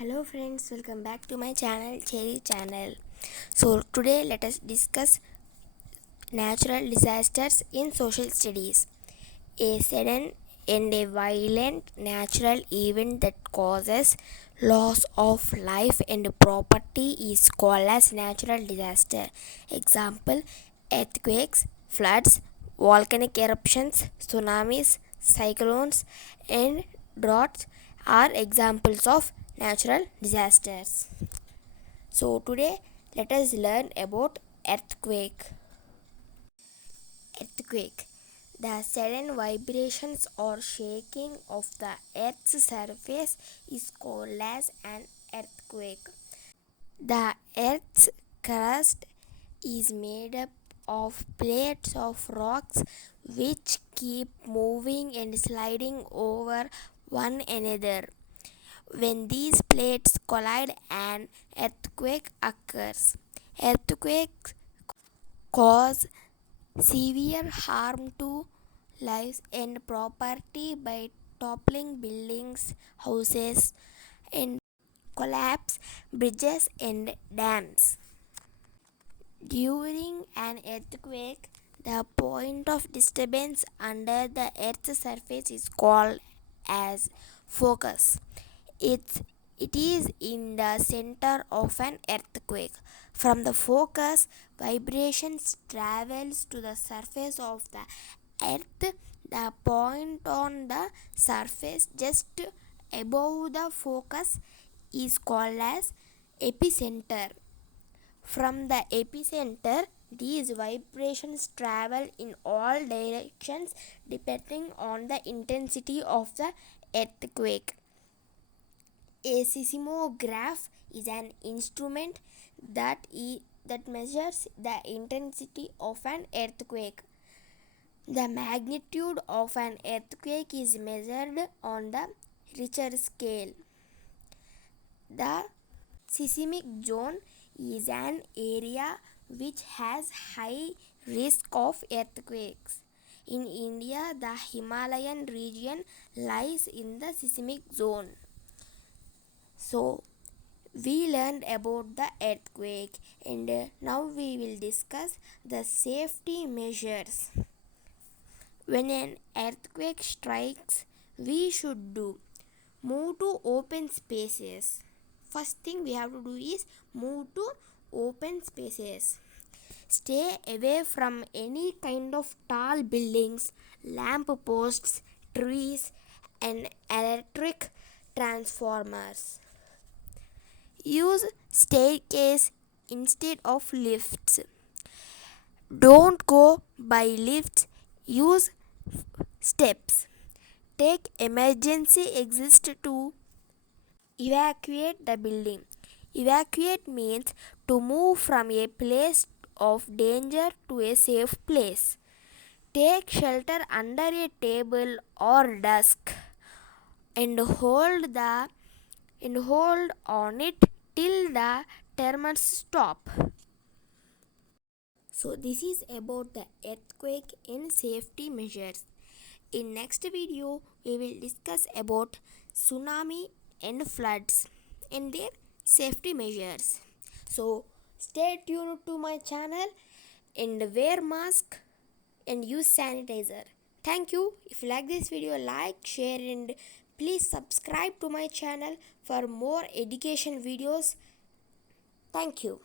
Hello friends, welcome back to my channel Cherry channel. So today let us discuss natural disasters in social studies. A sudden and a violent natural event that causes loss of life and property is called as natural disaster. Example: earthquakes, floods, volcanic eruptions, tsunamis, cyclones, and droughts are examples of natural disasters. So today let us learn about earthquake. Earthquake. The sudden vibrations or shaking of the earth's surface is called as an earthquake. The earth's crust is made up of plates of rocks which keep moving and sliding over one another. When these plates collide, an earthquake occurs. Earthquakes cause severe harm to lives and property by toppling buildings, houses, and collapse bridges and dams. During an earthquake, the point of disturbance under the Earth's surface is called as focus. It's, it is in the center of an earthquake. From the focus, vibrations travels to the surface of the earth. The point on the surface just above the focus is called as epicenter. From the epicenter, these vibrations travel in all directions depending on the intensity of the earthquake. A seismograph is an instrument that measures the intensity of an earthquake. The magnitude of an earthquake is measured on the Richter scale. The seismic zone is an area which has high risk of earthquakes. In India, the Himalayan region lies in the seismic zone. So, we learned about the earthquake and now we will discuss the safety measures. When an earthquake strikes, we should do move to open spaces. First thing we have to do is move to open spaces. Stay away from any kind of tall buildings, lamp posts, trees, and electric transformers. Use staircase instead of lifts. Don't go by lifts, use steps. Take emergency exits to evacuate the building. Evacuate means to move from a place of danger to a safe place. Take shelter under a table or desk and hold on it till the tremors stop. So this is about the earthquake and safety measures. In next video we will discuss about tsunami and floods and their safety measures. So stay tuned to my channel and wear mask and use sanitizer. Thank you. If you like this video, like, share and please subscribe to my channel for more education videos. Thank you.